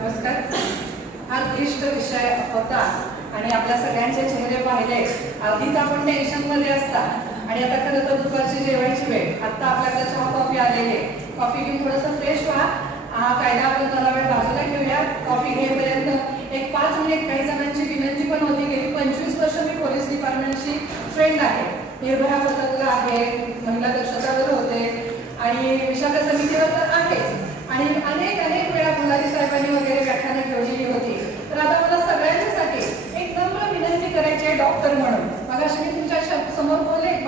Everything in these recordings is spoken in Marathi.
नमस्कार. हा क्लिष्ट विषय होता आणि आपल्या सगळ्यांचे चेहरे पाहिले. आधीच आपण टेन्शनमध्ये असता. आणि आता खरं तर दुपारची जेवायची वेळ. आता आपल्याकडे चहा कॉफी आलेली आहे. कॉफी घेऊन थोडंसं फ्रेश व्हा. हा कायदा आपण जरा वेळ बाजूला घेऊया कॉफी घेईपर्यंत एक पाच मिनिट काही जणांची विनंती पण होती गेली. पंचवीस वर्ष मी पोलीस डिपार्टमेंटची फ्रेंड आहे. निर्भया पथकला आहे. महिला दक्षतावर होते. आणि विशाखा समितीवर तर आहेच आणि अनेक अनेक वेळा फुलारी साहेबांनी वगैरे व्याख्यानं ठेवलेली होती तर आता मला सगळ्यांच्यासाठी एक नम्र विनंती करायची आहे डॉक्टर म्हणून मग अशी मी तुमच्या श- समोर बोलले एक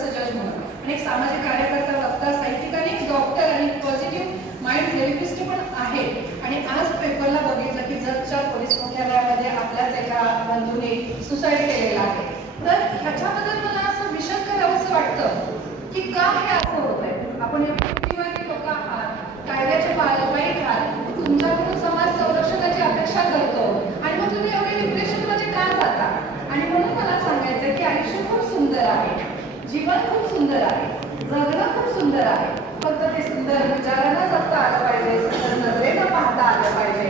बालविण्याचा जज म्हणून आणि एक सामाजिक कार्यकर्ता वक्ता साहित्यिक आणि एक डॉक्टर आणि पॉझिटिव्ह माइंड थेरपिस्ट पण आहे. आणि आज पेपरला बघितलं की जतच्या पोलीस मुख्यालयामध्ये आपल्याच एका बंधूने सुसाईड केलेला आहे. तर ह्याच्याबद्दल मला असं विषद करावंसं वाटतं की का हे असं होत आहे आपण हे बुद्धिवादी लोक आहात कायद्याचे पायी घाल तुमच्याकडून समाज संरक्षणाची अपेक्षा करतो आणि मग तुम्ही एवढे डिप्रेशनमध्ये का जाता आणि म्हणून मला सांगायचं की आयुष्य खूप सुंदर आहे जीवन खूप सुंदर आहे. जगणं खूप सुंदर आहे. फक्त ते सुंदर विचारानं जगता आलं पाहिजे सुंदर नजरेनं पाहता आलं पाहिजे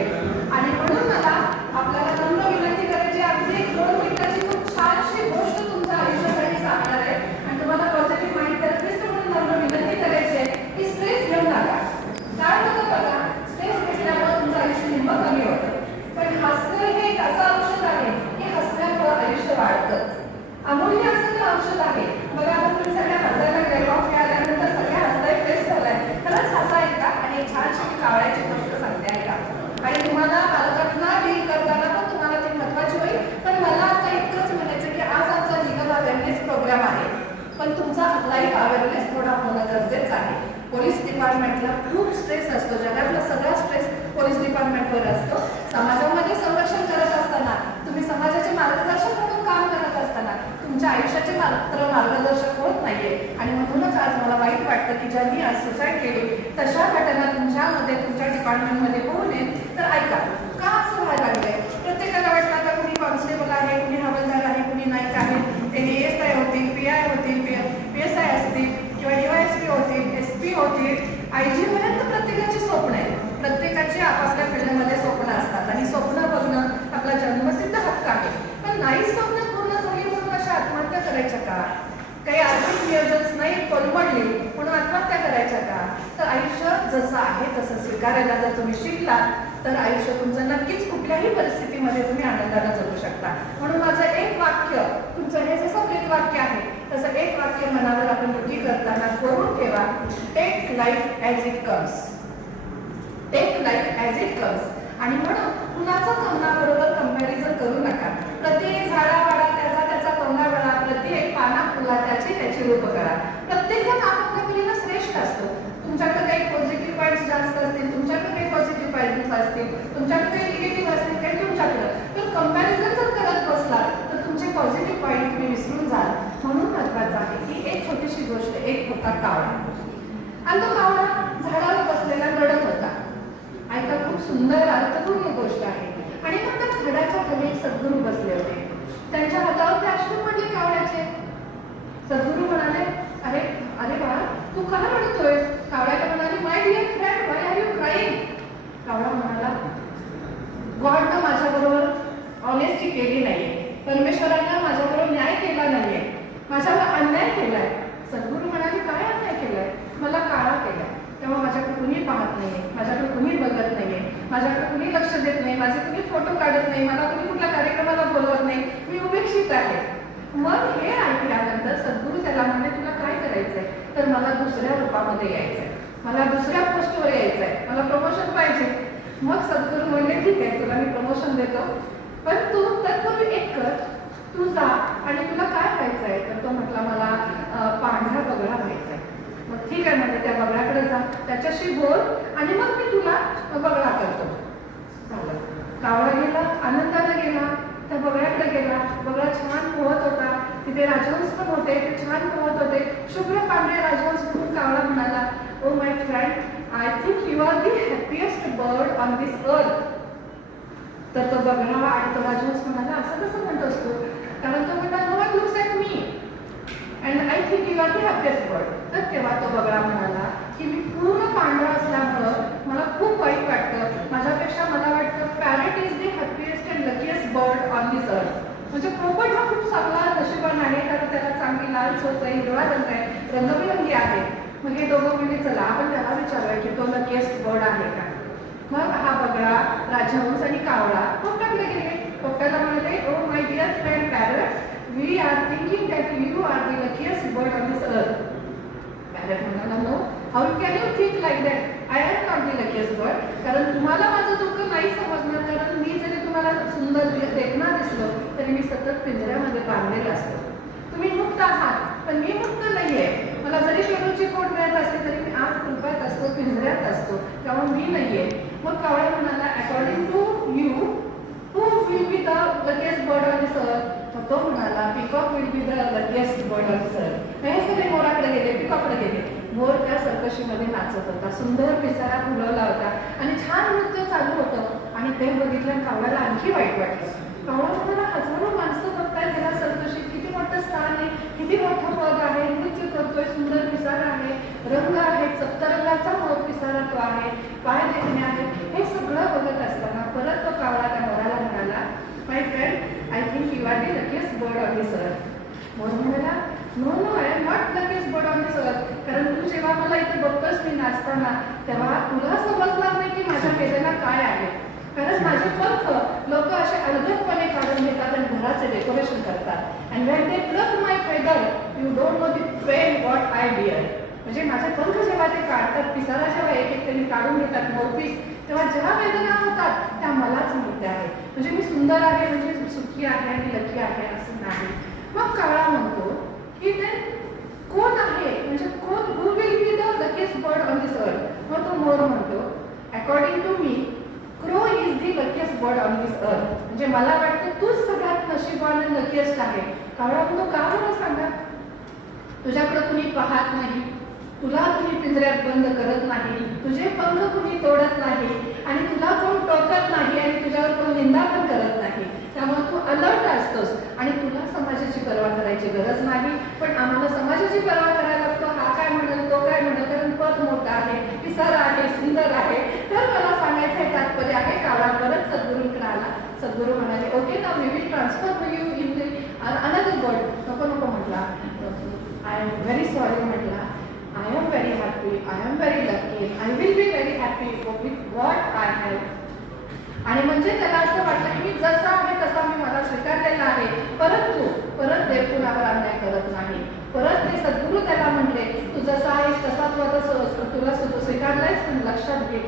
आणि म्हणून मला आपल्याला नम्र विनंती करायची अगदी एक दोन मिनिटाची खूप छानशी गोष्ट तुमच्या आयुष्यासाठी सांगणार आहे आणि तुम्हाला पॉझिटिव्ह माइंड थेरपिस्ट म्हणून नम्र विनंती करायची आहे की स्ट्रेस घेऊ नका काय होतं बघा स्ट्रेस घेतल्यामुळे तुमचं आयुष्य निम्म कमी होतं पण हास्य हे एक असं औषध आहे की हसण्यामुळे आयुष्य वाढतं अमूल्य असं ते औषध आहे बघा आता तुम्ही सगळ्या हसायला लागलाय कॉफी आल्यानंतर सगळ्या हसताय फ्रेश झालाय खरंच हसाय का आणि एक छानशी मी कावळ्याची गोष्ट सांगते आहे का आणि तुम्हाला पालकांना डील करताना पण तुम्हाला ती महत्वाची होईल पण मला आता इतकंच म्हणायचं की आज आमचा लिगल अवेअरनेस प्रोग्राम आहे पण तुमचा लाईफ अवेअरनेस थोडा होणं गरजेचं आहे. पोलीस डिपार्टमेंटला खूप स्ट्रेस असतो. जगातला सगळा स्ट्रेस पोलीस डिपार्टमेंटवर असतो. समाजामध्ये संरक्षण करत असताना तुम्ही समाजाचे मार्गदर्शक म्हणून काम करत असताना तुमच्या आयुष्याचे मात्र मार्गदर्शक होत नाहीये. आणि म्हणूनच आज मला वाईट वाटतं की ज्यांनी आज सुसाईड केली तशा घटना तुमच्यामध्ये तुमच्या डिपार्टमेंटमध्ये होऊ नयेत. तर ऐका का असं व्हायला लागलंय प्रत्येकाला वाटतं आता कुणी कॉन्स्टेबल आहे कुणी हवालदार आहे कुणी नाईक आहे ते एस आय होतील पी आय होतील पी एस आय असतील किंवा डीवायएसपी किती एस पी होतील आय पर्यंत प्रत्येकाची स्वप्न आहे प्रत्येकाची आपापल्या फील्डमध्ये स्वप्न असतात. आणि स्वप्न बघणं आपला जन्मसिद्ध हक्क आहे. पण नाही स्वप्न पूर्ण झाली म्हणून अशा आत्महत्या करायच्या का? काही आर्थिक नियोजन नाही कोलमडले म्हणून आत्महत्या करायच्या का? तर आयुष्य जसं आहे तसं स्वीकारायला जर तुम्ही शिकलात तर आयुष्य तुमचं नक्कीच कुठल्याही परिस्थितीमध्ये तुम्ही आनंदाला जगू शकता. म्हणून माझं एक वाक्य तुमचं हे जसं ब्रीद वाक्य आहे तसं एक वाक्य मनावर आपण कृती करताना करून ठेवा take life as it comes take life as it comes आणि म्हणून कुणाचं कवनाबरोबर कंपॅरिझन करू नका. प्रत्येक झाडावाडा त्याचा त्याचा कवनावाडा प्रत्येक पाना फुला त्याची त्याची रूप करा. प्रत्येक जण आपापल्या मुलीला श्रेष्ठ असतो. तुमच्याकडे काही पॉझिटिव्ह पॉईंट्स जास्त असतील तुमच्याकडे काही पॉझिटिव्ह पॉईंट्स असतील तुमच्याकडे काही निगेटिव्ह असतील काही तुमच्याकडे. तर कंपॅरिझन जर करत बसला तर तुमचे पॉझिटिव्ह पॉईंट तुम्ही विसरून जाल. म्हणून महत्वाचं आहे की एक छोटीशी गोष्ट एक होता कावळा आणि तो कावळा झाडावर बसलेला रडत होता. ऐका खूप सुंदर अर्थपूर्ण गोष्ट आहे. आणि मग त्या झाडाच्या खाली एक सद्गुरू बसले होते. त्यांच्या हातावर ते अश्रू पडले कावळ्याचे. सद्गुरू म्हणाले अरे अरे बाळा तू का रडतोय? कावळ्याला म्हणाले my dear friend why are you crying कावळा म्हणाला गॉडनं माझ्याबरोबर ऑनेस्टी केली नाहीये. परमेश्वरानं माझ्याबरोबर न्याय केला नाहीये. माझ्यावर अन्याय केलाय. सद्गुरू म्हणाले काय अन्याय केलाय? मला काळा केला तेव्हा माझ्याकडे कुणी पाहत नाहीये. माझ्याकडे कुणी बघत आहे माझ्याकडे कुणी लक्ष देत नाही. माझे कुणी फोटो काढत नाही. मला कुणी कुठल्या कार्यक्रमाला बोलवत नाही. मी उपेक्षित आहे. मग हे ऐकल्यानंतर सद्गुरू त्याला म्हणे तुला काय करायचंय? तर मला दुसऱ्या रूपामध्ये यायचंय. मला दुसऱ्या पोस्टवर यायचंय. मला प्रमोशन पाहिजे. मग सद्गुरू म्हणले ठीक आहे तुला मी प्रमोशन देतो. पण तू तत्पूर्वी एक कर. तू जा आणि तुला काय व्हायचंय तर तो म्हटला मला पांढरा पांढरा बगळा आहे मग ठीक आहे म्हणजे त्या बगळ्याकडे जा. त्याच्याशी बोल आणि मग मी तुला बगळा करतो. झालं. कावळा गेला आनंदाला गेला त्या बगळ्याकडे गेला. बगळा छान पोहत होता. तिथे राजहंस पण होते ते छान पोहत होते. शुभ्र पांढरे राजहंस म्हणून कावळा म्हणाला ओ my friend I think you are the happiest bird on this earth तर तो बघणारा आणि तो राजहंस म्हणाला असं कसं म्हणत असतो कारण तो म्हणला no one looks at me and I think you are the happiest bird तर तेव्हा तो बगळा म्हणाला की मी पूर्ण पांढरा असल्यामुळं मला खूप वाईट वाटतं. माझ्यापेक्षा मला वाटतं parrot is the happiest and luckiest bird on this earth म्हणजे पोपट हा खूप चांगला नशिबान आहे कारण त्याला चांगली लाल सोच आहे हिरवा रंग आहे रंगबिरंगी आहे. मग हे दोघं म्हणजे चला आपण त्याला विचारूया की तो लकीएस्ट बर्ड आहे का? मग हा बगळा राजहंस आणि कावळा पोपटाकडे गेले. पोपटाला म्हणाले ओ my dear friend parrot we are thinking that you are the luckiest bird on this earth parrot म्हणाला no how can you think like that I am not the luckiest bird कारण तुम्हाला माझं दुःख नाही समजणार कारण मी जरी तुम्हाला सुंदर देखणार दिसलो तरी मी सतत पिंजऱ्यामध्ये बांधलेलं असतो. तुम्ही मुक्त आहात पण मी मुक्त नाहीये. मला जरी पेरूची कोट मिळत असते तरी मी आत कृपात असतो पिंजऱ्यात असतो त्यामुळे मी नाहीये. मग कावळा म्हणाला according to you who will be the luckiest bird on sir मग तो म्हणाला peacock will be the luckiest bird on sir हे सगळे मोराकडे गेले पिकाकडे गेले. मोर त्या सर्कशीमध्ये नाचत होता. सुंदर पिसारा फुलवला होता आणि छान नृत्य चालू होतं. आणि ते बघितलं कावळ्याला आणखी वाईट वाटलं. कावळा म्हणाला हजारो माणसं बघताय त्याला सर्कशीत किती मोठं स्थान आहे किती मोठं पद आहे नृत्य करतोय सुंदर पिसारा आहे रंग आहे सप्तरंगाचा मोर पिसारा तो आहे पाय देखणे आहे. हे सगळं बघत असताना परत तो कावळा त्या मोराला म्हणाला my friend I think you are the luckiest bird on मोर म्हणाला no no I am not luckiest but on this earth कारण तू जेव्हा मला इथे बघतोस मी नाचताना तेव्हा तुला समजणार नाही की माझ्या वेदना काय आहे कारण माझे पंख लोक असे अलगदपणे काढून घेतात आणि घराचे डेकोरेशन करतात. And when they plug my feather you don't know the pain what I dear म्हणजे माझे पंख जेव्हा ते काढतात पिसाला जेव्हा एक एक त्यांनी काढून घेतात मोरपीस तेव्हा ज्या वेदना होतात त्या मलाच मिळते आहे. म्हणजे मी सुंदर आहे म्हणजे सुखी आहे आणि लकी आहे असं नाही. मग काळा म्हणतो की ते कोण आहे? म्हणजे कोण who will be the luckiest bird on this earth मग तो मोर म्हणतो according to me crow is the luckiest bird on this earth म्हणजे मला वाटतं तूच सगळ्यात नशीबवान आणि आहे. कारण तो का बरं सांगा? तुझ्याकडे कुणी पाहत नाही. तुला कुणी पिंजऱ्यात बंद करत नाही. तुझे पंख कुणी तोडत नाही. आणि तुला कोण टोकत नाही. आणि तुझ्यावर कोण निंदा पण करत नाही त्यामुळे तू अलर्ट असतोस. आणि तुला समाजाची पर्वा करायची गरज नाही. पण आम्हाला समाजाची पर्वा करायला लागतो. हा काय म्हणेल तो काय म्हणेल? कारण पद मोठा आहे पिसारा आहे सुंदर आहे. तर मला सांगायचं तात्पर्य आहे काळा परत सद्गुरूंकडे आला. सद्गुरू म्हणाले ओके ना मी will transfer you in the another word नको नको म्हटला. आय एम व्हेरी सॉरी म्हटला. I am very happy I am very lucky I will be very happy with what I have आणि म्हणजे त्याला असं वाटलं की मी जसा आहे तसा मी मला स्वीकारलेला आहे. परंतु परत देव कुणावर अन्याय करत नाही. परत ते सद्गुरू त्याला म्हणले तू जसा आहेस तसा तू आता तुला स्वीकारलायस पण लक्षात घे.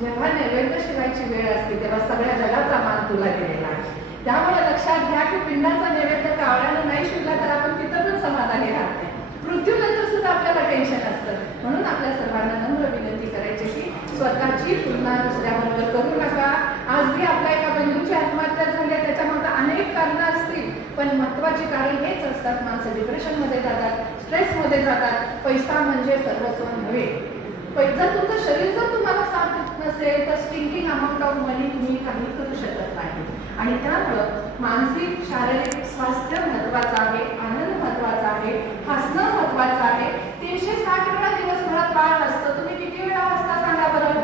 जेव्हा नैवेद्य शिवायची वेळ असते तेव्हा सगळ्या जगाचा मान तुला दिलेला आहे. त्यामुळे लक्षात घ्या की पिंडाचा नैवेद्य कावळ्यानं नाही शिवला तर आपण तिथं पण समाधानी राहत नाही. मृत्यूनंतर सुद्धा आपल्याला टेन्शन असतं. म्हणून आपल्या सर्वांना नम्र विनंती करायची की स्वतःची तुलना दुसऱ्याबरोबर करू नका. आजही आपल्या एका बंधूची आत्महत्या झाली आहे त्याच्यामध्ये अनेक कारणं असतील. पण महत्वाची कारण हेच असतात. माणसं डिप्रेशनमध्ये जातात स्ट्रेसमध्ये जातात. पैसा म्हणजे सर्वस्व नव्हे. पै- जर तुमचं शरीर जर तुम्हाला साथ देत नसेल तर स्टिंकिंग अमाऊंट ऑफ मनी तुम्ही काही करू शकत नाही. आणि त्यामुळं मानसिक शारीरिक स्वास्थ्य महत्वाचं आहे आनंद महत्त्वाचा आहे हसणं महत्वाचं आहे. तीनशे साठ वेळा दिवसभरात बाळ असतं. तुम्ही किती वेळा हसता सांगा बरं?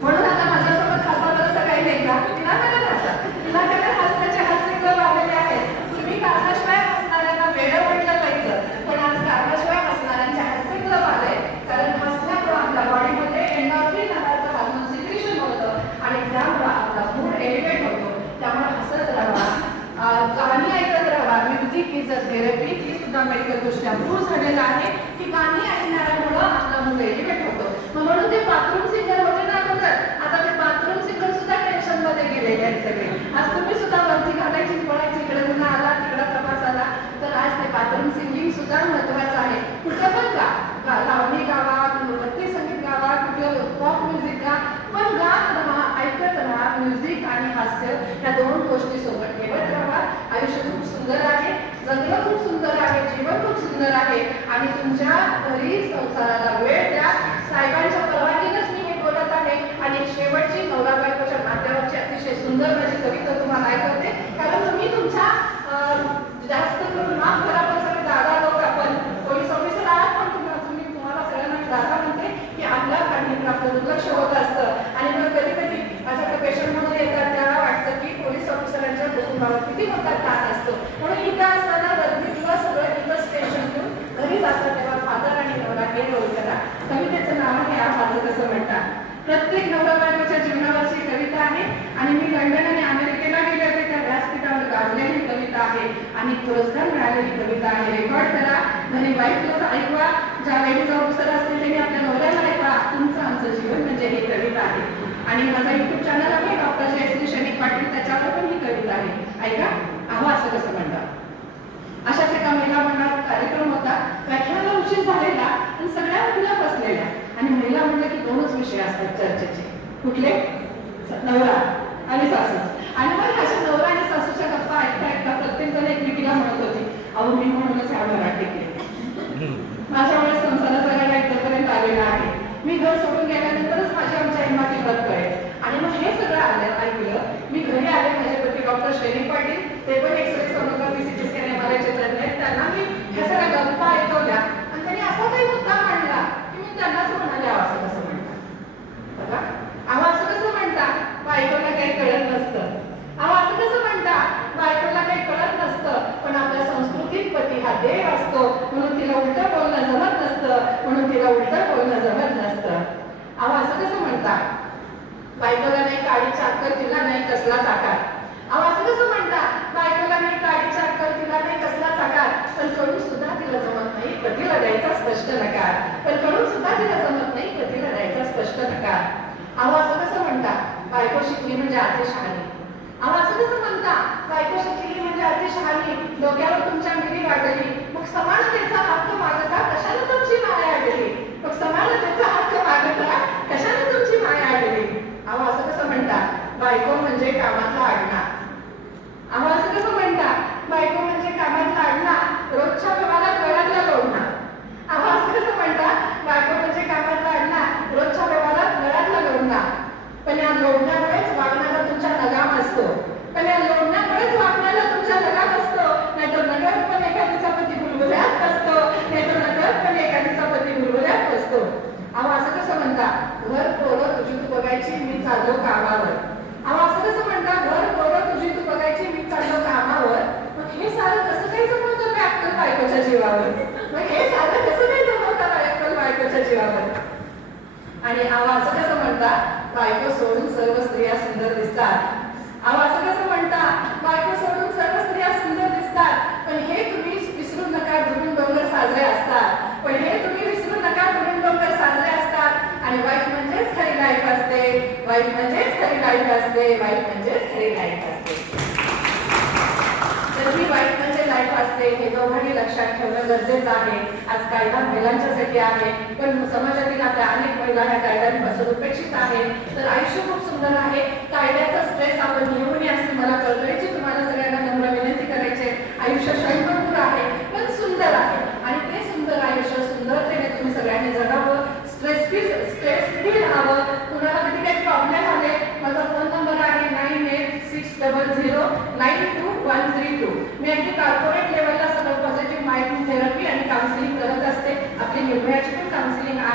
म्हणून आता माझ्यासोबत हसायला सगळ्यांनी एकदा तिला हसा तिला हसण्याचे हास्य क्लब आलेले आहेत तुम्ही कारणाशिवाय हसणाऱ्यांना वेळ म्हटलं जायचं पण आज कारणाशिवाय हसणाऱ्यांचे हास्य क्लब आले कारण हसण्यामुळे आपल्या बॉडीमध्ये एन्डॉर्फिन नावाचं हार्मोन सिक्रेशन होतं आणि त्यामुळे आपला मूड एलिव्हेट होतो त्यामुळे हसत राहा अं, गाणी ऐकत राहा म्युझिक इज अ थेरपी ती मेडिकल दृष्ट्या प्रूव्ह झालेलं आहे. की गाणी ऐकणाऱ्यामुळं आपला मुलं एलिमेंट होतो मग म्हणून ते बाथरूम सिंगर होते ना अगोदर. आता ते बाथरूम सिंगर सुद्धा टेन्शनमध्ये गेलेले आहेत सगळे. आज तुम्ही सुद्धा वरती घालायची पळायची इकडे मुला आला तिकडे तपास आला. तर आज ते बाथरूम सिंगिंग सुद्धा महत्वाचं आहे. कुठं पण गा लावणी गावा भक्ती संगीत गावा कुठलं पॉप म्युझिक गा. पण गात राहा ऐकत राहा. म्युझिक आणि हास्य या दोन गोष्टी सोबत ठेवत राहा आयुष्य खूप सुंदर आहे. जगणं खूप सुंदर सुंदर आहे. आणि तुमच्या घरी संसाराला वेळ द्या साहेबांच्या परवानगीनंच मी हे बोलत आहे. आणि शेवटची नवरा बायकोच्या नात्यावरची अतिशय सुंदर माझी कविता तुम्हाला ऐकवते. कारण तुम्ही तुमच्या अं, जास्त करून माफ करा पण सगळे दादा लोक आपण पोलीस ऑफिसर आहात पण तुम्हाला तुम्ही तुम्हाला सगळ्यांना मी दादा म्हणते की आपल्या काढणीकडे आपलं दुर्लक्ष होत असतं आणि मग कधी कधी माझ्याकडे पेशंट म्हणून येतात त्याला वाटतं की पोलीस ऑफिसरांच्या कुटुंबावर किती मोठा ताण असतो म्हणून ही आहे आणि मी लंडन आणि अमेरिकेला गेले होते त्या व्यासपीठावर गाजलेली कविता आहे आणि ही कविता आहे रेकॉर्ड करा. म्हणजे घरी वाईफला ऐकवा. ज्या वेळीचा अवसर असतील त्यांनी आपल्या नवऱ्याला ऐकवा. तुमचं आमचं जीवन म्हणजे ही कविता आहे. आणि माझा युट्यूब चॅनल आहे डॉक्टर जयश्री शनिक पाटील. त्याच्यावर पण ही कविता आहे. ऐका. आहो असं कसं म्हणतात? अशाच एका महिला मंडळात कार्यक्रम होता. व्याख्याला उशीर झालेला आणि सगळ्या महिला बसलेल्या. आणि महिला म्हणलं की दोनच विषय असतात चर्चेचे. कुठले? नवरा आणि सासू. आणि मग अशा नवरा आणि सासूच्या गप्पा ऐकता ऐकता प्रत्येक जण एकमेकीला म्हणत होती अहो मी म्हणूनच या घरात टिकले माझ्या वेळेस संसाराचा गाडा इथपर्यंत आलेला आहे मी घर सोडून गेल्यानंतरच माझ्या आमच्या इमारती परत कळेल आणि मग हे सगळं आलं ऐकलं मी घरी आले माझे पती डॉक्टर श्रेणी पाटील ते पण एक्सरे सोनोग्राफी सिटी स्कॅन एमआरआयचे तज्ञ आहेत त्यांना मी ह्या सगळ्या गप्पा ऐकवल्या आणि त्यांनी असा काही मुद्दा मांडला की मी त्यांनाच म्हणाले "अहो, असं कसं म्हणता बघा अहो असं कसं म्हणता बायकोला काही कळत नसतं अहो असं कसं म्हणता बायकोला काही कळत नसतं पण आपल्या संस्कृतीत पती हा देव असतो म्हणून तिला उलट बोलणं जमत नसतं म्हणून तिला उलट बोलणं जमत नसतं. अहो असं कसं म्हणता बायकोला नाही काळी चाकर तिला नाही कसला चाकार. अहो असं कसं म्हणता बायकोला नाही काळी चाकर तिला नाही कसला चाकार. पण कळून सुद्धा तिला जमत नाही पतीला द्यायचा स्पष्ट नकार. पण कळून सुद्धा तिला जमत नाही पतीला द्यायचा स्पष्ट नकार. अहो असं कसं म्हणता बायको शिकली म्हणजे अति शहाणी अहो असं कसं म्हणता बायको शिकली म्हणजे अति शहाणी डोक्यावर तुमच्या मिरी वाढली मग समानतेचा हक्क मागता कशाला तुमची माया अडली मग समानतेचा हक्क मागता कशाला तुमची माया अडली अहो असं कसं म्हणता? बायको म्हणजे कामातला आडणा अहो असं कसं म्हणता? बायको म्हणजे कामातला आडणा रोजच्या व्यवहारात गळ्यातला लोडणा अहो असं कसं म्हणता? बायको म्हणजे कामातला आडणा रोजच्या व्यवहारात गळ्यातला लोडणा पण या लोडण्यामुळे वागण्याला तुमच्या लगाम असतो पण या लोढण्यामुळेच वागण्याला तुमच्या लगाम असतो नाहीतर नकळत पण एखादीचा पती बुलबुल्यात असतो नाहीतर नकळत पण एखादीचा पती बुलबुल्यात असतो अहो असं कसं म्हणता घर पोरं तुझी तू बघायची मी चाललो कामावर अहो असं कसं म्हणता घर पोरं तुझी तू बघायची मी चाललो कामावर मग हे सारं कसं काही जमवतं मी अक्कल बायकोच्या जीवावर मग हे सारं कसं काही जमवतं अक्कल बायकोच्या जीवावर आणि अहो असं कसं म्हणता बायको सोडून सर्व स्त्रिया सुंदर दिसतात. अहो असं कसं म्हणता? बायको सोडून सर्व स्त्रिया सुंदर दिसतात. पण हे तुम्ही विसरू नका दुरून डोंगर साजरे असतात. पण हे तुम्ही विसरू नका दुरून डोंगर साजरे असतात. आणि वाईफ म्हणजेच खरी लाईफ असते. वाईफ म्हणजेच खरी लाईफ असते. वाईफ म्हणजेच खरी लाईफ असते. तर ही वाईट लाईफ असते हे दोघांनी लक्षात ठेवणं गरजेचं आहे. आज कायदा महिलांच्यासाठी आहे पण समाजातील आपल्या अनेक महिला ह्या कायद्यांपासून उपेक्षित आहे तर आयुष्य खूप सुंदर आहे. कायद्याचा स्ट्रेस आपण घेऊन नये असे मला कळकळीची तुम्हाला सगळ्यांना नम्र विनंती करायचे आयुष्य क्षणभंगूर आहे पण सुंदर आहे आणि ते सुंदर आयुष्य सुंदरतेने तुम्ही सगळ्यांनी जगावं स्ट्रेस फ्री स्ट्रेस फ्री राहावं कुणाला कधी काही प्रॉब्लेम आले माझा फोन नंबर आहे nine eight six double zero nine two one three two मी अगदी कॉर्पोरेट लेवलला सगळं पॉझिटिव्ह माइंड थेरपी आणि काउन्सिलिंग करत असते आपली निर्भयाची पण काउन्सिलिंग आहे Six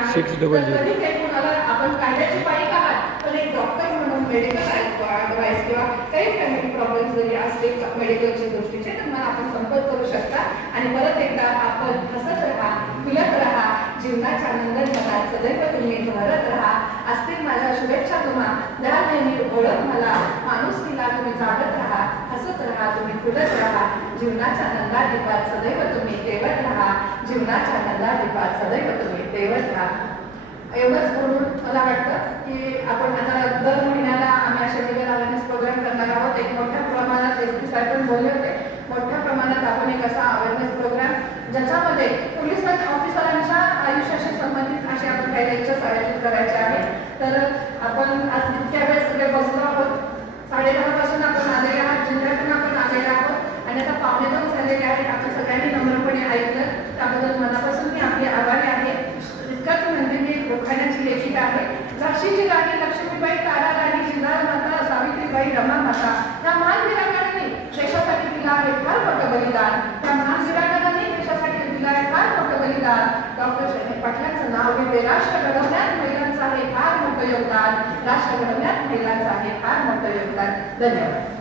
double तर zero. कधी काही कुणाला आपण कायद्याची पाळी आहात पण एक डॉक्टर म्हणून मेडिकल ऍडवाइस किंवा काही फॅमिली प्रॉब्लेम्स जरी असतील मेडिकलच्या दृष्टीचे तर मला आपण संपर्क करू शकता. आणि परत एकदा आपण हसत राहा खुलत राहा जीवनाच्या आनंदात मनात सदैव तुम्ही भरत राहा. असतील माझ्या शुभेच्छा तुम्हा. द्या नेहमी ओळख मला. माणूस तिला तुम्ही जागत राहा हसत राहा तुम्ही खुलत राहा. जीवनाच्या आनंदात दीपात सदैव तुम्ही तेवत राहा. जीवनाच्या आनंदात दीपात सदैव तुम्ही तेवत राहा एवढंच बोलून मला वाटतं की आपण आता दर महिन्याला आम्ही अशा लिगल अवेअरनेस प्रोग्राम करणार आहोत. एक मोठ्या प्रमाणात एस पी साहेब पण बोलले होते. मोठ्या प्रमाणात आपण एक असा अवेअरनेस प्रोग्राम ज्याच्यामध्ये पोलीस ऑफिसरांच्या आयुष्याशी संबंधित असे आपण काही लेक्चर्स आयोजित करायचे आहेत. तर आपण आज इतक्या वेळेस सगळे बसलो आहोत. साडेदहा पासून आपण आलेले आहात. जिल्ह्यातून आपण आलेले आहोत. आणि आता पावणे दोन झालेले आहेत. आपण सगळ्यांनी नम्रपणे ऐकलं त्याबद्दल मनापासून मी आपली आभारी आहे इतकंच म्हणते मी लोखाण्याची लेखिका आहे झाशीची राणी लक्ष्मीबाई तारा राणी जिजाऊ माता सावित्रीबाई रमा माता या महान शेषासाठी देशासाठी आहे फार मोठं बलिदान. त्या महान शेषासाठी देशासाठी दिलं आहे फार मोठं बलिदान. डॉक्टर शहीद पाटलांचं नाव घेते. राष्ट्र घडवण्यात महिलांचं आहे फार मोठं योगदान. राष्ट्र घडवण्यात महिलांचं आहे फार मोठं योगदान. धन्यवाद.